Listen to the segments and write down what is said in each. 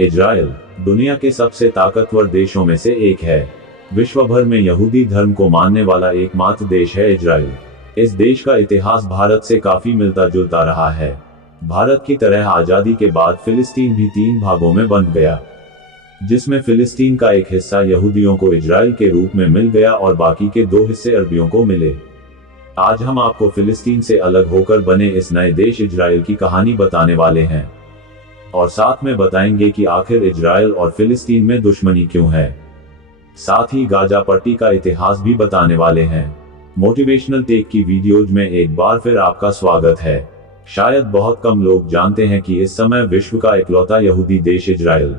Israel दुनिया के सबसे ताकतवर देशों में से एक है। विश्व भर में यहूदी धर्म को मानने वाला एकमात्र देश है इजराइल। इस देश का इतिहास भारत से काफी मिलता जुलता रहा है। भारत की तरह आजादी के बाद फिलिस्तीन भी 3 भागों में बंट गया, जिसमें फिलिस्तीन का एक हिस्सा यहूदियों को इजराइल के रूप में मिल गया और बाकी के 2 हिस्से अरबियों को मिले। आज हम आपको फिलिस्तीन से अलग होकर बने इस नए देश इजराइल की कहानी बताने वाले हैं और साथ में बताएंगे कि आखिर इजराइल और फिलिस्तीन में दुश्मनी क्यों है। साथ ही गाजा पट्टी का इतिहास भी बताने वाले हैं। मोटिवेशनल टेक की वीडियोज में एक बार फिर आपका स्वागत है। शायद बहुत कम लोग जानते हैं कि इस समय विश्व का इकलौता यहूदी देश इजराइल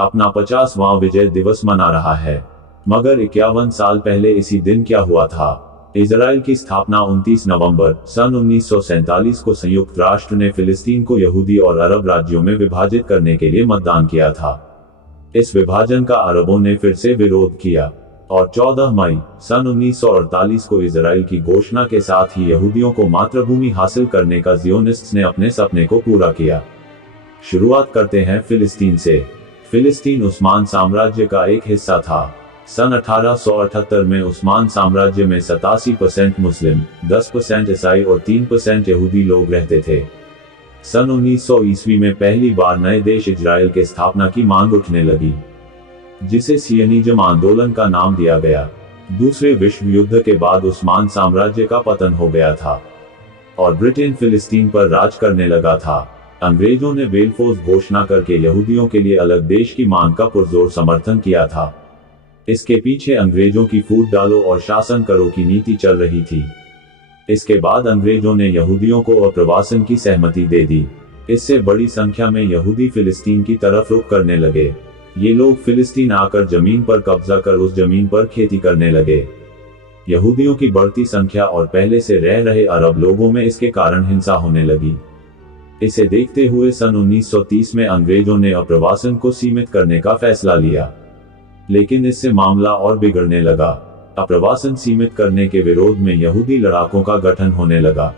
अपना 50वां विजय दिवस मना रहा है। मगर 51 साल पहले इसी दिन क्या हुआ था? इजराइल की स्थापना 29 नवंबर सन 1947 को संयुक्त राष्ट्र ने फिलिस्तीन को यहूदी और अरब राज्यों में विभाजित करने के लिए मतदान किया था। इस विभाजन का अरबों ने फिर से विरोध किया और 14 मई सन 1948 को इजराइल की घोषणा के साथ ही यहूदियों को मातृभूमि हासिल करने का ज़ियोनिस्ट्स ने अपने सपने को पूरा किया। शुरुआत करते हैं फिलिस्तीन से। फिलिस्तीन उस्मान साम्राज्य का एक हिस्सा था। सन 1878 में उस्मान साम्राज्य में 87% मुस्लिम, 10% ईसाई और 3% यहूदी लोग रहते थे। सन 1900 ईस्वी में पहली बार नए देश इजराइल के स्थापना की मांग उठने लगी, जिसे सियनिज्म आंदोलन का नाम दिया गया। दूसरे विश्व युद्ध के बाद उस्मान साम्राज्य का पतन हो गया था और ब्रिटेन फिलिस्तीन पर राज करने लगा था। अंग्रेजों ने बेलफोर्स घोषणा करके यहूदियों के लिए अलग देश की मांग का पुरजोर समर्थन किया था। इसके पीछे अंग्रेजों की फूट डालो और शासन करो की नीति चल रही थी। इसके बाद अंग्रेजों ने यहूदियों को अप्रवासन की सहमति दे दी। इससे बड़ी संख्या में यहूदी फिलिस्तीन की तरफ रुख करने लगे। ये लोग फिलिस्तीन आकर जमीन पर कब्जा कर उस जमीन पर खेती करने लगे। यहूदियों की बढ़ती संख्या और पहले से रह रहे अरब लोगों में इसके कारण हिंसा होने लगी। इसे देखते हुए सन 1930 में अंग्रेजों ने अप्रवासन को सीमित करने का फैसला लिया, लेकिन इससे मामला और बिगड़ने लगा। अप्रवासन सीमित करने के विरोध में यहूदी लड़ाकों का गठन होने लगा।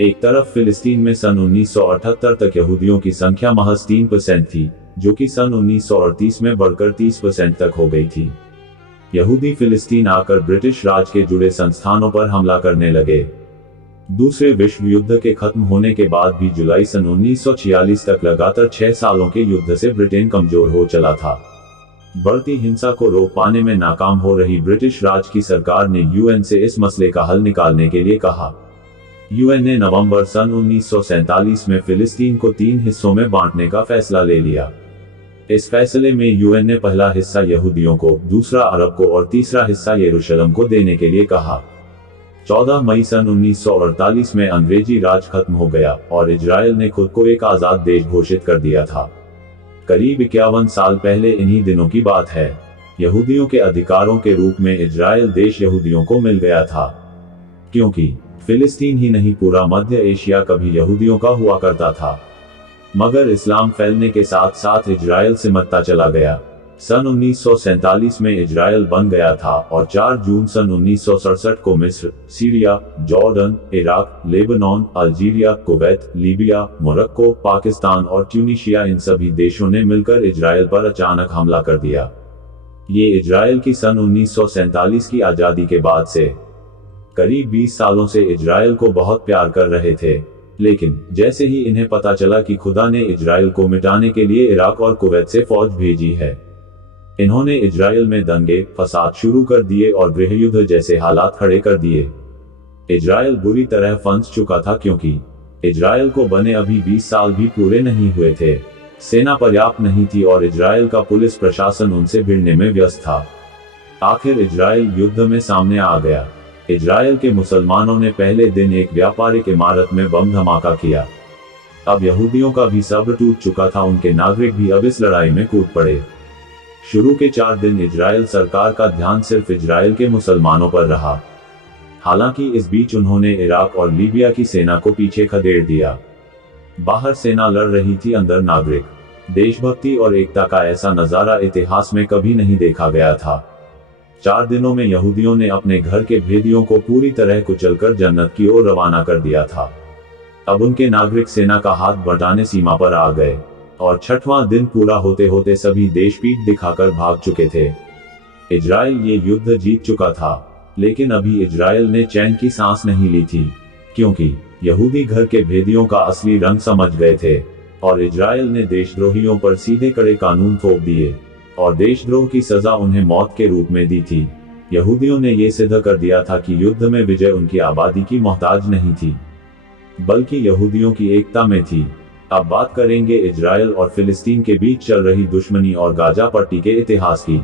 एक तरफ फिलिस्तीन में सन 1978 तक यहूदियों की संख्या महज 3% थी, जो कि सन 1938 में बढ़कर 30% तक हो गई थी। यहूदी फिलिस्तीन आकर ब्रिटिश राज के जुड़े संस्थानों पर हमला करने लगे। दूसरे विश्व युद्ध के खत्म होने के बाद भी जुलाई सन 1946 तक लगातार 6 सालों के युद्ध से ब्रिटेन कमजोर हो चला था। बढ़ती हिंसा को रोक पाने में नाकाम हो रही ब्रिटिश राज की सरकार ने यूएन से इस मसले का हल निकालने के लिए कहा। यूएन ने नवंबर सन 1947 में फिलिस्तीन को 3 हिस्सों में बांटने का फैसला ले लिया। इस फैसले में यूएन ने पहला हिस्सा यहूदियों को, दूसरा अरब को और तीसरा हिस्सा यरूशलेम को देने के लिए कहा। 14 मई सन 1948 में अंग्रेजी राज खत्म हो गया और इजराइल ने खुद को एक आजाद देश घोषित कर दिया था। करीब 51 साल पहले इन्हीं दिनों की बात है। यहूदियों के अधिकारों के रूप में इजराइल देश यहूदियों को मिल गया था, क्योंकि फिलिस्तीन ही नहीं पूरा मध्य एशिया कभी यहूदियों का हुआ करता था। मगर इस्लाम फैलने के साथ साथ इजराइल सिमटता चला गया। सन 1947 में इजराइल बन गया था और 4 जून सन 1967 को मिस्र, Syria, Jordan, Iraq, Lebanon, Algeria, Kuwait, Libya, Morocco, Pakistan और ट्यूनीशिया इन सभी देशों ने मिलकर इजराइल पर अचानक हमला कर दिया। ये इजराइल की सन 1947 की आजादी के बाद से करीब 20 सालों से इजराइल को बहुत प्यार कर रहे थे, लेकिन जैसे ही इन्हें पता चला कि खुदा ने इजराइल को मिटाने के लिए इराक और कुवैत से फौज भेजी है, इन्होंने इजराइल में दंगे फसाद शुरू कर दिए और गृहयुद्ध जैसे हालात खड़े कर दिए। इजराइल बुरी तरह फंस चुका था, क्योंकि इजराइल को बने अभी 20 साल भी पूरे नहीं हुए थे। सेना पर्याप्त नहीं थी और इजराइल का पुलिस प्रशासन उनसे भिड़ने में व्यस्त था। आखिर इजराइल युद्ध में सामने आ गया। इजराइल के मुसलमानों ने पहले दिन एक व्यापारिक इमारत में बम धमाका किया। अब यहूदियों का भी सब्र टूट चुका था, उनके नागरिक भी अब इस लड़ाई में कूद पड़े। शुरू के 4 दिन इजराइल सरकार का ध्यान सिर्फ इजराइल के मुसलमानों पर रहा। हालांकि इस बीच उन्होंने इराक और लीबिया की सेना को पीछे खदेड़ दिया। बाहर सेना लड़ रही थी, अंदर नागरिक। देशभक्ति और एकता का ऐसा नजारा इतिहास में कभी नहीं देखा गया था। 4 दिनों में यहूदियों ने अपने घर के भेदियों को पूरी तरह कुचलकर जन्नत की ओर रवाना कर दिया था। अब उनके नागरिक सेना का हाथ बटाने सीमा पर आ गए और 6वां दिन पूरा होते होते सभी देश पीठ दिखाकर भाग चुके थे। इजराइल ये युद्ध जीत चुका था, लेकिन अभी इजराइल ने चैन की सांस नहीं ली थी, क्योंकि यहूदी घर के भेदियों का असली रंग समझ गए थे और इजराइल ने देशद्रोहियों पर सीधे कड़े कानून थोप दिए और देशद्रोह की सजा उन्हें मौत के रूप में दी थी। यहूदियों ने ये सिद्ध कर दिया था कि युद्ध में विजय उनकी आबादी की मोहताज नहीं थी, बल्कि यहूदियों की एकता में थी। अब बात करेंगे इजराइल और फिलिस्तीन के बीच चल रही दुश्मनी और गाजा पट्टी के इतिहास की।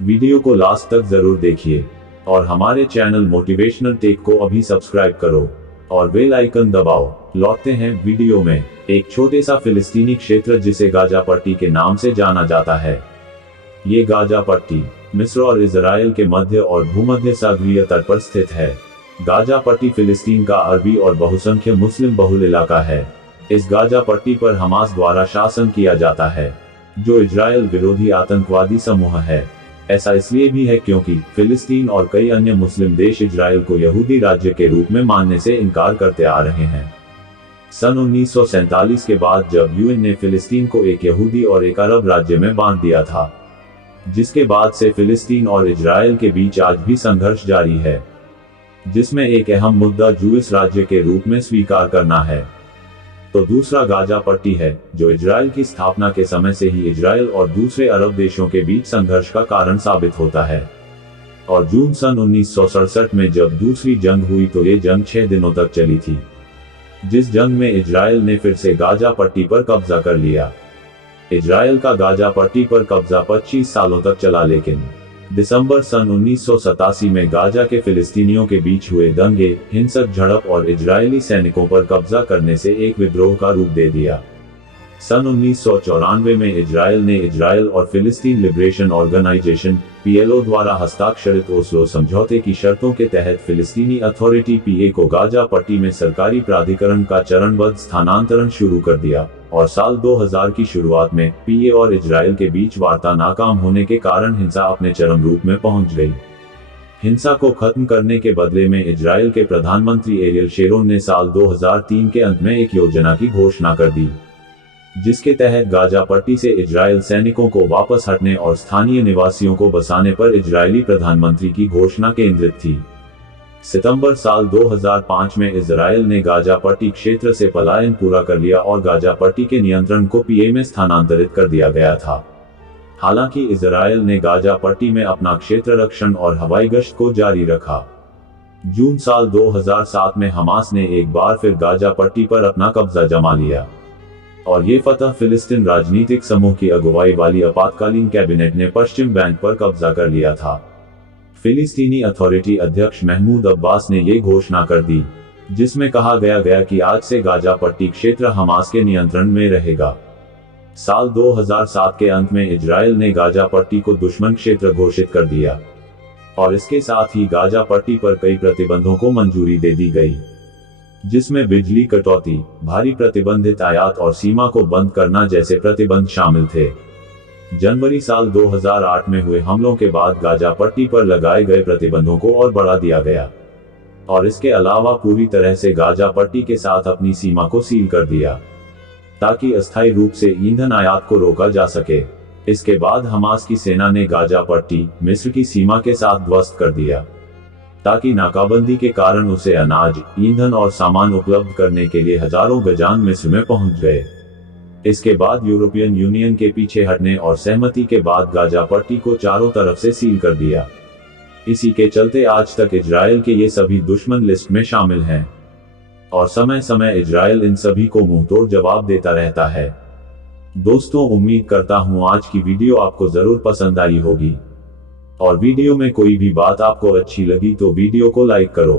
वीडियो को लास्ट तक जरूर देखिए और हमारे चैनल मोटिवेशनल टेक को अभी सब्सक्राइब करो और बेल आइकन दबाओ। लौटते हैं वीडियो में। एक छोटे सा फिलिस्तीनी क्षेत्र जिसे गाजा पट्टी के नाम से जाना जाता है। ये गाजा पट्टी मिस्र और इजराइल के मध्य और भूमध्य सागरीय तट पर स्थित है। गाजा पट्टी फिलिस्तीन का अरबी और बहुसंख्य मुस्लिम बहुल इलाका है। इस गाजा पट्टी पर हमास द्वारा शासन किया जाता है, जो इजराइल विरोधी आतंकवादी समूह है। ऐसा इसलिए भी है क्योंकि फिलिस्तीन और कई अन्य मुस्लिम देश इजराइल को यहूदी राज्य के रूप में मानने से इनकार करते आ रहे हैं। सन 1947 के बाद जब यूएन ने फिलिस्तीन को एक यहूदी और एक अरब राज्य में बांट दिया था, जिसके बाद से फिलिस्तीन और इजराइल के बीच आज भी संघर्ष जारी है, जिसमें एक अहम मुद्दा जूइश राज्य के रूप में स्वीकार करना है। तो दूसरा गाजा पट्टी है, जो इजराइल की स्थापना के समय से ही इजराइल और दूसरे अरब देशों के बीच संघर्ष का कारण साबित होता है। और जून सन 1967 में जब दूसरी जंग हुई तो ये जंग 6 दिनों तक चली थी, जिस जंग में इजराइल ने फिर से गाजा पट्टी पर कब्जा कर लिया। इजराइल का गाजा पट्टी पर कब्जा 25 सालों तक चला, लेकिन दिसंबर सन 1987 में गाजा के फिलिस्तीनियों के बीच हुए दंगे, हिंसक झड़प और इजरायली सैनिकों पर कब्जा करने से एक विद्रोह का रूप दे दिया। सन 1994 में इजराइल ने इजराइल और फिलिस्तीन लिबरेशन ऑर्गेनाइजेशन (PLO) द्वारा हस्ताक्षरित ओस्लो समझौते की शर्तों के तहत फिलिस्तीनी अथॉरिटी PA को गाजा पट्टी में सरकारी प्राधिकरण का चरणबद्ध स्थानांतरण शुरू कर दिया और साल 2000 की शुरुआत में PA और इजराइल के बीच वार्ता नाकाम होने के कारण हिंसा अपने चरम रूप में पहुंच गई। हिंसा को खत्म करने के बदले में इजराइल के प्रधानमंत्री एरियल शेरोन ने साल 2003 के अंत में एक योजना की घोषणा कर दी, जिसके तहत गाजा पट्टी से इजराइल सैनिकों को वापस हटने और स्थानीय निवासियों को बसाने पर इजरायली प्रधानमंत्री की घोषणा केंद्रित थी। सितंबर साल 2005 में इजराइल ने गाजा पट्टी क्षेत्र से पलायन पूरा कर लिया और गाजा पट्टी के नियंत्रण को PA में स्थानांतरित कर दिया गया था। हालांकि इजराइल ने गाजा पट्टी में अपना क्षेत्र रक्षण और हवाई गश्त को जारी रखा। जून साल 2007 में हमास ने एक बार फिर गाजा पट्टी पर अपना कब्जा जमा लिया और ये फतह फिलिस्तीन राजनीतिक समूह की अगुवाई वाली आपातकालीन कैबिनेट ने पश्चिम बैंक पर कब्जा कर लिया था। फिलिस्तीनी अथॉरिटी अध्यक्ष महमूद अब्बास ने ये घोषणा कर दी, जिसमें कहा गया कि आज से गाजा पट्टी क्षेत्र हमास के नियंत्रण में रहेगा। साल 2007 के अंत में इजराइल ने गाजा पट्टी को दुश्मन क्षेत्र घोषित कर दिया और इसके साथ ही गाजा पट्टी पर कई प्रतिबंधों को मंजूरी दे दी गई, जिसमें बिजली कटौती, भारी प्रतिबंधित आयात और सीमा को बंद करना जैसे प्रतिबंध शामिल थे। जनवरी साल 2008 में हुए हमलों के बाद गाजा पट्टी पर लगाए गए प्रतिबंधों को और बढ़ा दिया गया और इसके अलावा पूरी तरह से गाजा पट्टी के साथ अपनी सीमा को सील कर दिया, ताकि अस्थायी रूप से ईंधन आयात को रोका जा सके। इसके बाद हमास की सेना ने गाजा पट्टी मिस्र की सीमा के साथ ध्वस्त कर दिया, ताकि नाकाबंदी के कारण उसे अनाज, ईंधन और सामान उपलब्ध करने के लिए हजारों गजान मिस्र में पहुंच गए। इसके बाद यूरोपियन यूनियन के पीछे हटने और सहमति के बाद गाजा पट्टी को चारों तरफ से सील कर दिया। इसी के चलते आज तक इजराइल के ये सभी दुश्मन लिस्ट में शामिल हैं और समय समय इजराइल इन सभी को मुंहतोड़ जवाब देता रहता है। दोस्तों, उम्मीद करता हूं आज की वीडियो आपको जरूर पसंद आई होगी और वीडियो में कोई भी बात आपको अच्छी लगी तो वीडियो को लाइक करो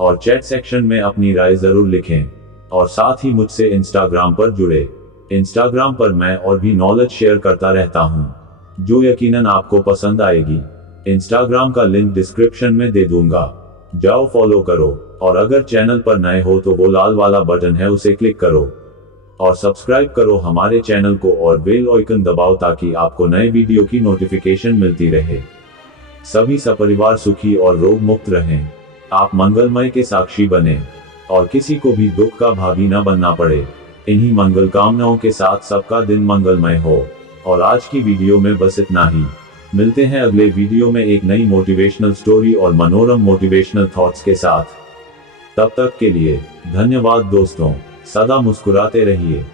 और चैट सेक्शन में अपनी राय जरूर लिखें और साथ ही मुझसे इंस्टाग्राम पर जुड़े। इंस्टाग्राम पर मैं और भी नॉलेज शेयर करता रहता हूं, जो यकीनन आपको पसंद आएगी। इंस्टाग्राम का लिंक डिस्क्रिप्शन में दे दूंगा, जाओ फॉलो करो और अगर चैनल पर नए हो तो वो लाल वाला बटन है उसे क्लिक करो और सब्सक्राइब करो हमारे चैनल को और बेल आइकन दबाओ ताकि आपको नए वीडियो की नोटिफिकेशन मिलती रहे। सभी सपरिवार सुखी और रोग मुक्त रहें, आप मंगलमय के साक्षी बने और किसी को भी दुख का भागी न बनना पड़े। इन्हीं मंगल कामनाओं के साथ सबका दिन मंगलमय हो। और आज की वीडियो में बस इतना ही। मिलते हैं अगले वीडियो में एक नई मोटिवेशनल स्टोरी और मनोरम मोटिवेशनल थॉट्स के साथ। तब तक के लिए धन्यवाद दोस्तों। सदा मुस्कुराते रहिए।